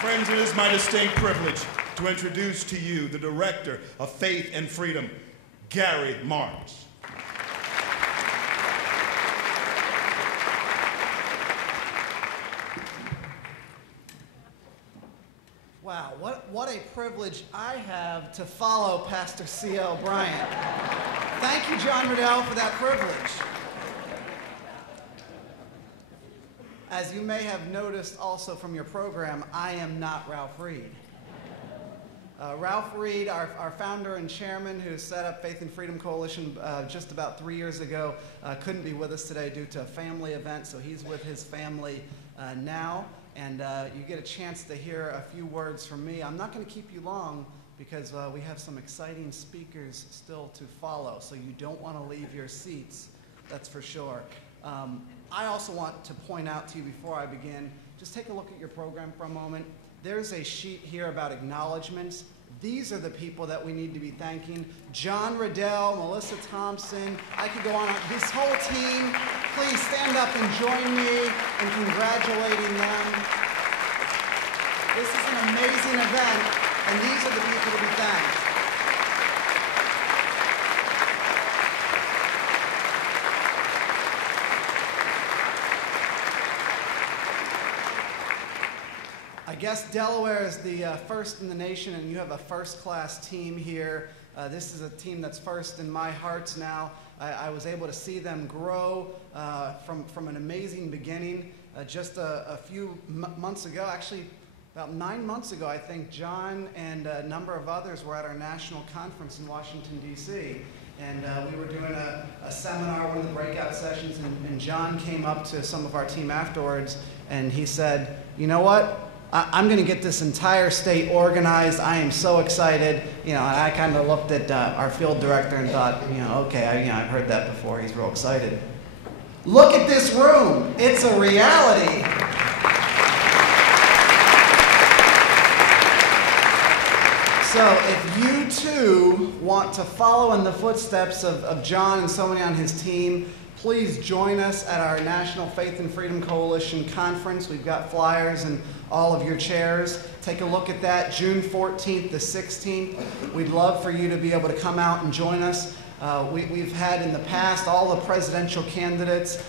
Friends, it is my distinct privilege to introduce to you the Director of Faith and Freedom, Gary Marx. Wow, what a privilege I have to follow Pastor C.L. Bryant. Thank you, John Riddell, for that privilege. As you may have noticed also from your program, I am not Ralph Reed. Ralph Reed, our founder and chairman who set up Faith and Freedom Coalition just about 3 years ago, couldn't be with us today due to a family event, so he's with his family now. And you get a chance to hear a few words from me. I'm not going to keep you long because we have some exciting speakers still to follow, so you don't want to leave your seats, that's for sure. I also want to point out to you before I begin, just take a look at your program for a moment. There's a sheet here about acknowledgments. These are the people that we need to be thanking. John Riddell, Melissa Thompson, I could go on. This whole team, please stand up and join me in congratulating them. This is an amazing event, and these are the people to be thanked. I guess Delaware is the first in the nation, and you have a first-class team here. This is a team that's first in my hearts now. I was able to see them grow from an amazing beginning. Just a few months ago, actually about 9 months ago, I think, John and a number of others were at our national conference in Washington, D.C. And we were doing a seminar, one of the breakout sessions, and John came up to some of our team afterwards, and he said, you know what? I'm going to get this entire state organized. I am so excited. You know, and I kind of looked at our field director and thought, you know, okay, I've heard that before. He's real excited. Look at this room. It's a reality. So if you too want to follow in the footsteps of John and so many on his team, please join us at our National Faith and Freedom Coalition Conference. We've got flyers and all of your chairs. Take a look at that, June 14th to 16th. We'd love for you to be able to come out and join us. We've had in the past all the presidential candidates,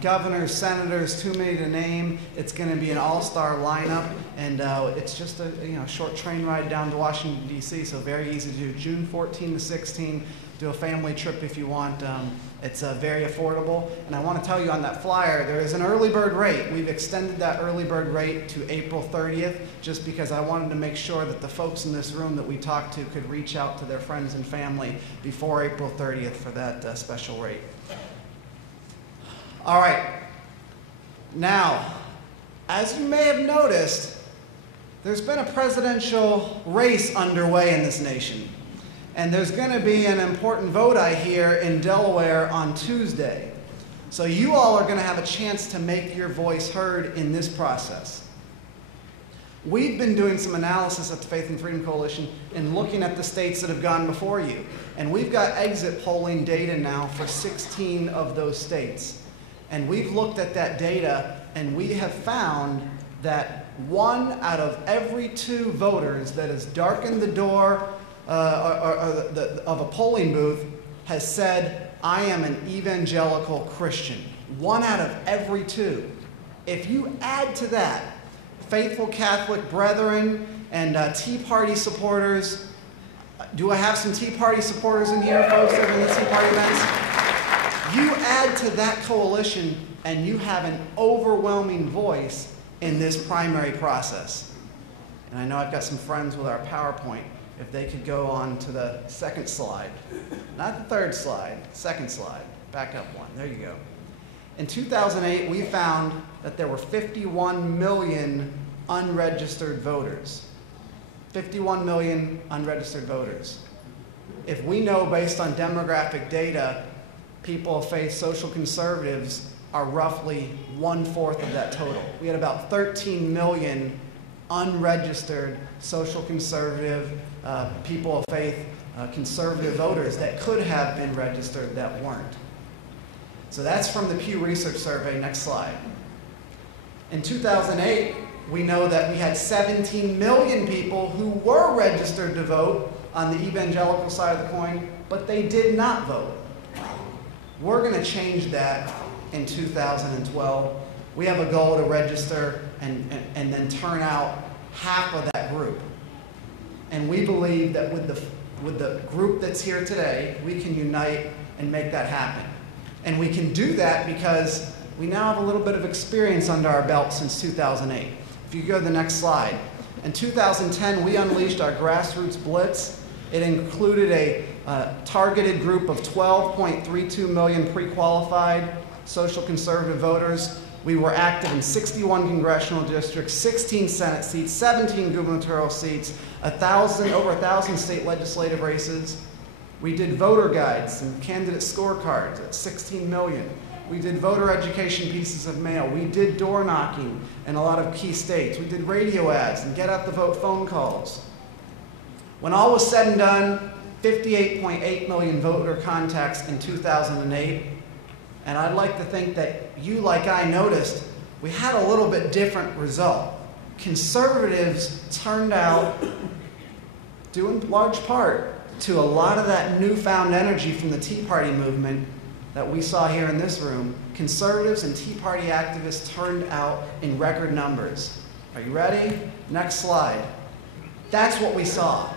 governors, senators, too many to name. It's going to be an all-star lineup, and it's just a short train ride down to Washington, D.C., so very easy to do. June 14 to 16, do a family trip if you want. It's very affordable, and I want to tell you on that flyer, there is an early bird rate. We've extended that early bird rate to April 30th, just because I wanted to make sure that the folks in this room that we talked to could reach out to their friends and family before April 30th for that special rate. All right. Now, as you may have noticed, there's been a presidential race underway in this nation. And there's going to be an important vote, I hear, in Delaware on Tuesday. So you all are going to have a chance to make your voice heard in this process. We've been doing some analysis at the Faith and Freedom Coalition and looking at the states that have gone before you. And we've got exit polling data now for 16 of those states. And we've looked at that data, and we have found that 1 out of every 2 voters that has darkened the door of a polling booth has said, I am an evangelical Christian. 1 out of every 2. If you add to that faithful Catholic brethren and Tea Party supporters, do I have some Tea Party supporters in here, folks, that are in the Tea Party events? You add to that coalition and you have an overwhelming voice in this primary process. And I know I've got some friends with our PowerPoint. If they could go on to the second slide. Not the third slide, second slide. Back up one, there you go. In 2008, we found that there were 51 million unregistered voters. 51 million unregistered voters. If we know based on demographic data, people of faith, social conservatives, are roughly 1/4 of that total. We had about 13 million unregistered social conservative people of faith, conservative voters that could have been registered that weren't. So that's from the Pew Research Survey. Next slide. In 2008, We know that we had 17 million people who were registered to vote on the evangelical side of the coin, but they did not vote. We're going to change that in 2012. We have a goal to register and then turn out half of that group. And we believe that with the group that's here today, we can unite and make that happen. And we can do that because we now have a little bit of experience under our belt since 2008. If you go to the next slide. In 2010, we unleashed our grassroots blitz. It included a targeted group of 12.32 million pre-qualified social conservative voters. We were active in 61 congressional districts, 16 Senate seats, 17 gubernatorial seats, over 1,000 state legislative races. We did voter guides and candidate scorecards at 16 million. We did voter education pieces of mail. We did door knocking in a lot of key states. We did radio ads and get out the vote phone calls. When all was said and done, 58.8 million voter contacts in 2008. And I'd like to think that you, like I, noticed we had a little bit different result. Conservatives turned out, due in large part to a lot of that newfound energy from the Tea Party movement that we saw here in this room. Conservatives and Tea Party activists turned out in record numbers. Are you ready? Next slide. That's what we saw.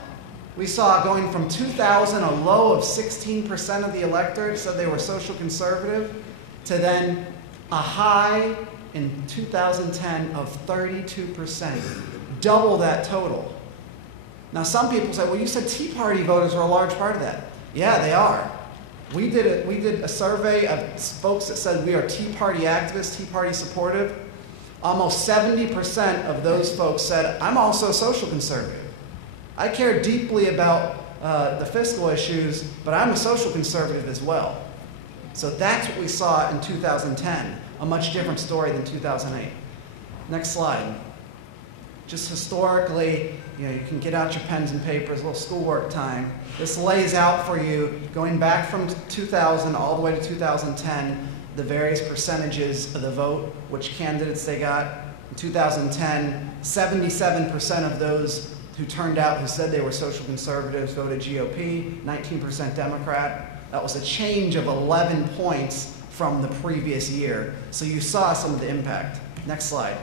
We saw going from 2000, a low of 16% of the electorate said they were social conservative, to then a high in 2010 of 32%, double that total. Now some people say, well, you said Tea Party voters are a large part of that. Yeah, they are. We did a survey of folks that said we are Tea Party activists, Tea Party supportive. Almost 70% of those folks said, I'm also social conservative. I care deeply about the fiscal issues, but I'm a social conservative as well. So that's what we saw in 2010, a much different story than 2008. Next slide. Just historically, you can get out your pens and papers, a little schoolwork time. This lays out for you, going back from 2000 all the way to 2010, the various percentages of the vote, which candidates they got. In 2010, 77% of those who turned out who said they were social conservatives voted GOP, 19% Democrat. That was a change of 11 points from the previous year. So you saw some of the impact. Next slide.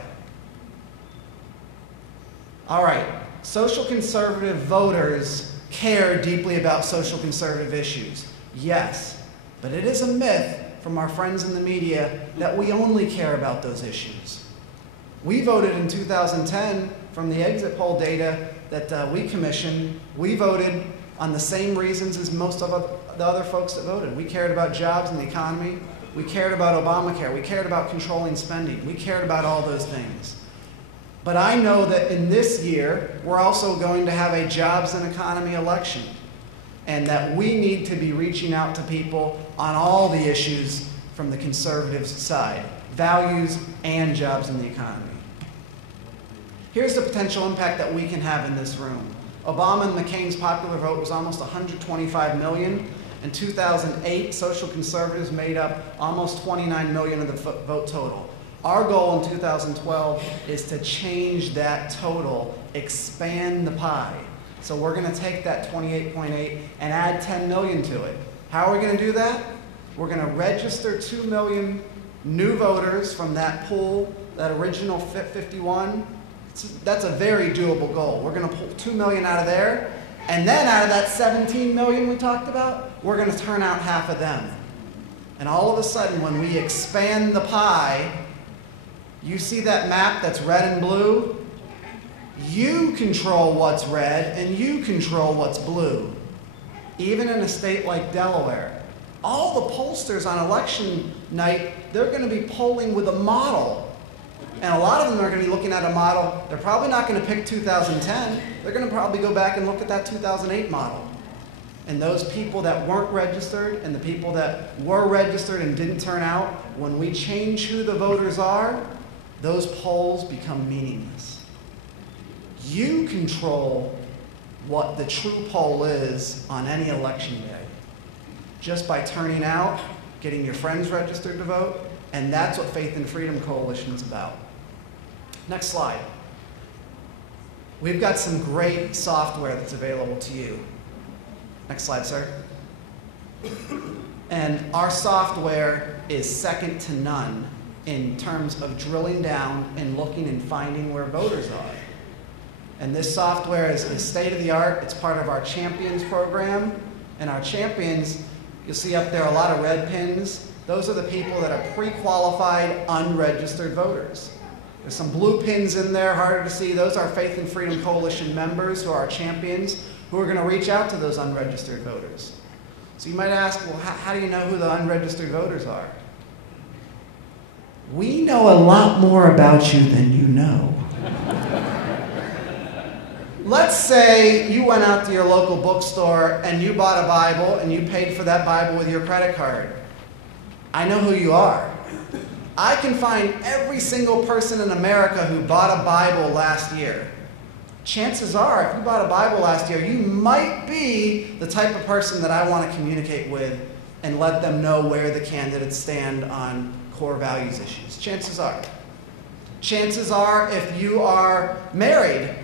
All right, social conservative voters care deeply about social conservative issues. Yes, but it is a myth from our friends in the media that we only care about those issues. We voted in 2010 from the exit poll data that we commissioned. We voted on the same reasons as most of the other folks that voted. We cared about jobs and the economy. We cared about Obamacare. We cared about controlling spending. We cared about all those things. But I know that in this year, we're also going to have a jobs and economy election, and that we need to be reaching out to people on all the issues from the conservatives' side, values and jobs in the economy. Here's the potential impact that we can have in this room. Obama and McCain's popular vote was almost 125 million. In 2008, social conservatives made up almost 29 million of the vote total. Our goal in 2012 is to change that total, expand the pie. So we're going to take that 28.8 and add 10 million to it. How are we going to do that? We're going to register 2 million new voters from that pool, that original 51. That's a very doable goal. We're going to pull 2 million out of there, and then out of that 17 million we talked about, we're going to turn out half of them. And all of a sudden, when we expand the pie, you see that map that's red and blue? You control what's red, and you control what's blue. Even in a state like Delaware, all the pollsters on election night, they're going to be polling with a model. And a lot of them are going to be looking at a model. They're probably not going to pick 2010. They're going to probably go back and look at that 2008 model. And those people that weren't registered and the people that were registered and didn't turn out, when we change who the voters are, those polls become meaningless. You control what the true poll is on any election day, just by turning out, getting your friends registered to vote, and that's what Faith and Freedom Coalition is about. Next slide. we've got some great software that's available to you. Next slide, sir. And our software is second to none in terms of drilling down and looking and finding where voters are. And this software is state-of-the-art. It's part of our Champions program. And our Champions, you'll see up there a lot of red pins. Those are the people that are pre-qualified, unregistered voters. There's some blue pins in there, harder to see. Those are Faith and Freedom Coalition members who are our champions, who are going to reach out to those unregistered voters. So you might ask, well, how do you know who the unregistered voters are? We know a lot more about you than you know. Let's say you went out to your local bookstore and you bought a Bible and you paid for that Bible with your credit card. I know who you are. I can find every single person in America who bought a Bible last year. Chances are, if you bought a Bible last year, you might be the type of person that I want to communicate with and let them know where the candidates stand on core values issues. Chances are. Chances are, if you are married,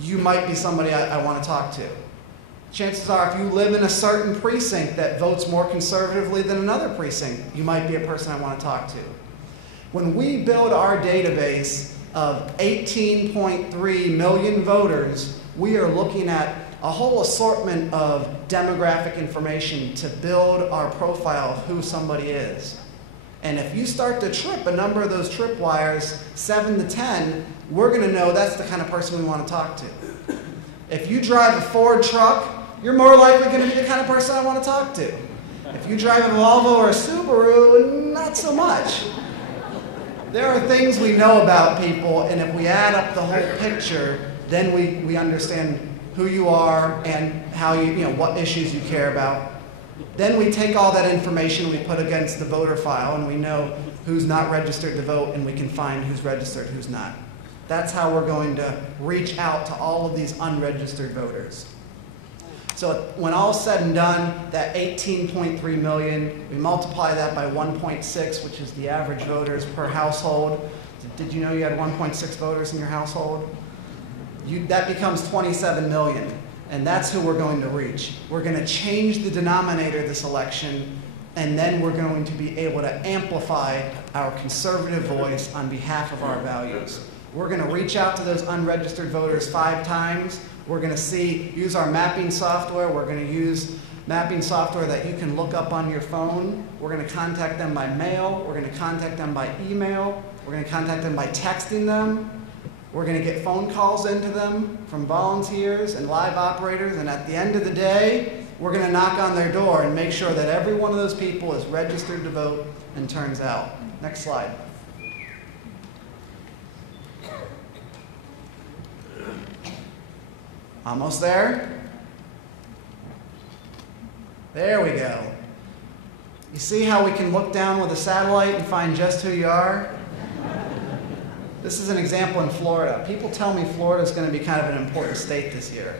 you might be somebody I want to talk to. Chances are, if you live in a certain precinct that votes more conservatively than another precinct, you might be a person I want to talk to. When we build our database of 18.3 million voters, we are looking at a whole assortment of demographic information to build our profile of who somebody is. And if you start to trip a number of those tripwires, 7 to 10, we're going to know that's the kind of person we want to talk to. If you drive a Ford truck, you're more likely going to be the kind of person I want to talk to. If you drive a Volvo or a Subaru, not so much. There are things we know about people, and if we add up the whole picture, then we understand who you are and how what issues you care about. Then we take all that information we put against the voter file, and we know who's not registered to vote, and we can find who's registered, who's not. That's how we're going to reach out to all of these unregistered voters. So when all's said and done, that 18.3 million, we multiply that by 1.6, which is the average voters per household. Did you know you had 1.6 voters in your household? That becomes 27 million, and that's who we're going to reach. We're going to change the denominator this election, and then we're going to be able to amplify our conservative voice on behalf of our values. We're going to reach out to those unregistered voters 5 times. We're going to use our mapping software. We're going to use mapping software that you can look up on your phone. We're going to contact them by mail. We're going to contact them by email. We're going to contact them by texting them. We're going to get phone calls into them from volunteers and live operators. And at the end of the day, we're going to knock on their door and make sure that every one of those people is registered to vote and turns out. Next slide. Almost there? There we go. You see how we can look down with a satellite and find just who you are? This is an example in Florida. People tell me Florida is going to be kind of an important state this year.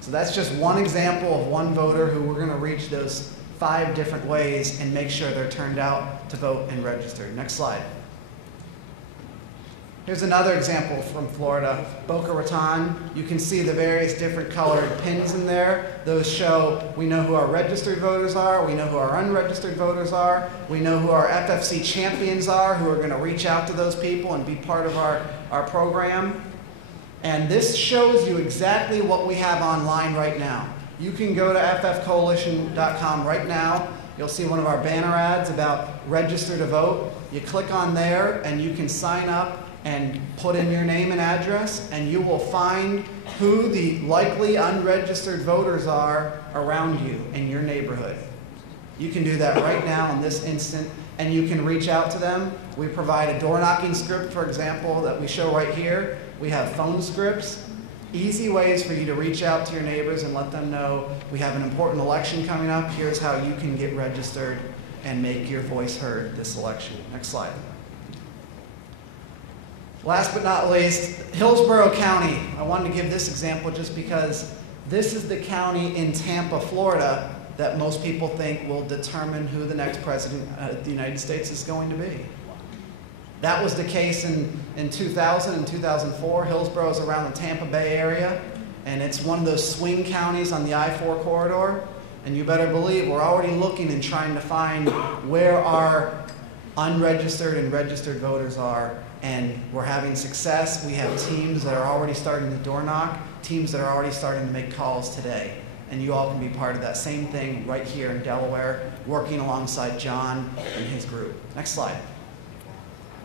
So that's just one example of one voter who we're going to reach those 5 different ways and make sure they're turned out to vote and registered. Next slide. Here's another example from Florida, Boca Raton. You can see the various different colored pins in there. Those show we know who our registered voters are, we know who our unregistered voters are, we know who our FFC champions are, who are going to reach out to those people and be part of our program. And this shows you exactly what we have online right now. You can go to ffcoalition.com right now. You'll see one of our banner ads about register to vote. You click on there and you can sign up and put in your name and address, and you will find who the likely unregistered voters are around you in your neighborhood. You can do that right now in this instant, and you can reach out to them. We provide a door knocking script, for example, that we show right here. We have phone scripts, easy ways for you to reach out to your neighbors and let them know we have an important election coming up. Here's how you can get registered and make your voice heard this election. Next slide. Last but not least, Hillsborough County. I wanted to give this example just because this is the county in Tampa, Florida, that most people think will determine who the next president of the United States is going to be. That was the case in 2000 and 2004. Hillsborough is around the Tampa Bay area, and it's one of those swing counties on the I-4 corridor. And you better believe we're already looking and trying to find where our unregistered and registered voters are, and we're having success. We have teams that are already starting to door knock, teams that are already starting to make calls today. And you all can be part of that same thing right here in Delaware, working alongside John and his group. Next slide.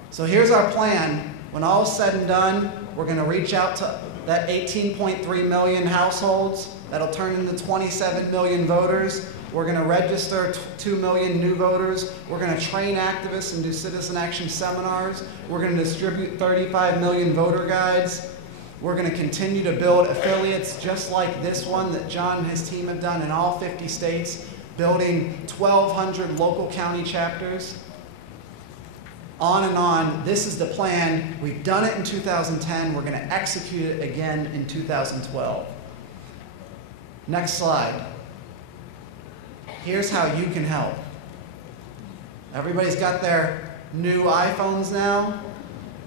So here's our plan. When all is said and done, we're going to reach out to that 18.3 million households. That'll turn into 27 million voters. We're going to register 2 million new voters. We're going to train activists and do citizen action seminars. We're going to distribute 35 million voter guides. We're going to continue to build affiliates just like this one that John and his team have done in all 50 states, building 1,200 local county chapters. On and on. This is the plan. We've done it in 2010. We're going to execute it again in 2012. Next slide. Here's how you can help. Everybody's got their new iPhones now.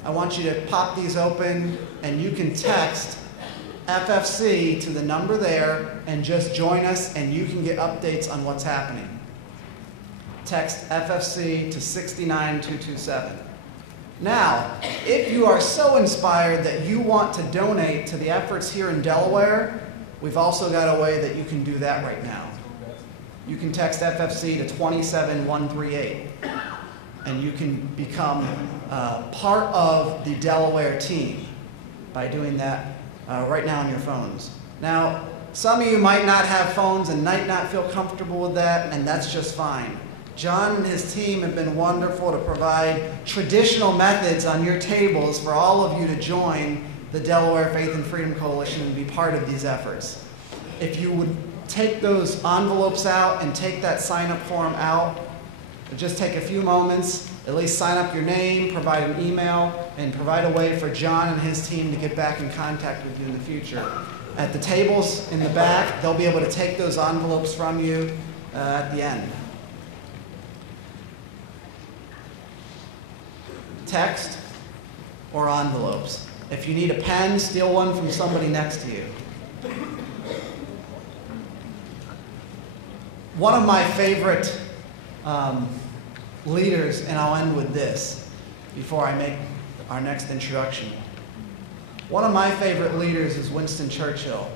I want you to pop these open, and you can text FFC to the number there and just join us, and you can get updates on what's happening. Text FFC to 69227. Now, if you are so inspired that you want to donate to the efforts here in Delaware, we've also got a way that you can do that right now. You can text FFC to 27138, and you can become part of the Delaware team by doing that right now on your phones. Now, some of you might not have phones and might not feel comfortable with that, and that's just fine. John and his team have been wonderful to provide traditional methods on your tables for all of you to join the Delaware Faith and Freedom Coalition and be part of these efforts. If you would take those envelopes out and take that sign-up form out, just take a few moments, at least sign up your name, provide an email, and provide a way for John and his team to get back in contact with you in the future. At the tables in the back, they'll be able to take those envelopes from you at the end. Text or envelopes. If you need a pen, steal one from somebody next to you. One of my favorite leaders, and I'll end with this before I make our next introduction. One of my favorite leaders is Winston Churchill.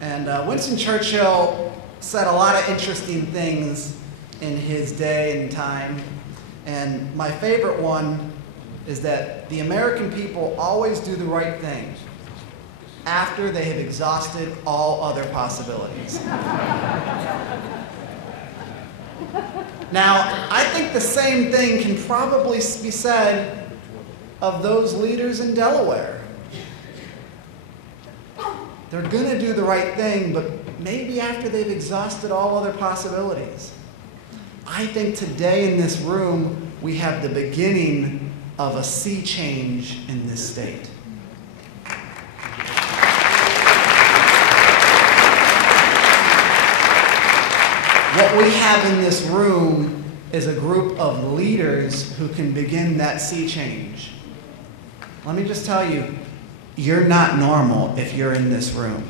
And Winston Churchill said a lot of interesting things in his day and time. And my favorite one is that the American people always do the right thing after they have exhausted all other possibilities. Now, I think the same thing can probably be said of those leaders in Delaware. They're going to do the right thing, but maybe after they've exhausted all other possibilities. I think today in this room, we have the beginning of a sea change in this state. What we have in this room is a group of leaders who can begin that sea change. Let me just tell you, you're not normal if you're in this room.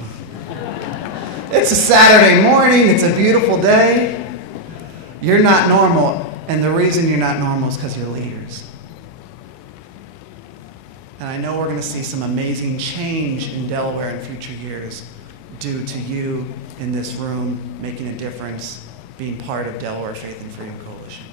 It's a Saturday morning, it's a beautiful day. You're not normal, and the reason you're not normal is because you're leaders. And I know we're going to see some amazing change in Delaware in future years due to you in this room making a difference, being part of Delaware Faith and Freedom Coalition.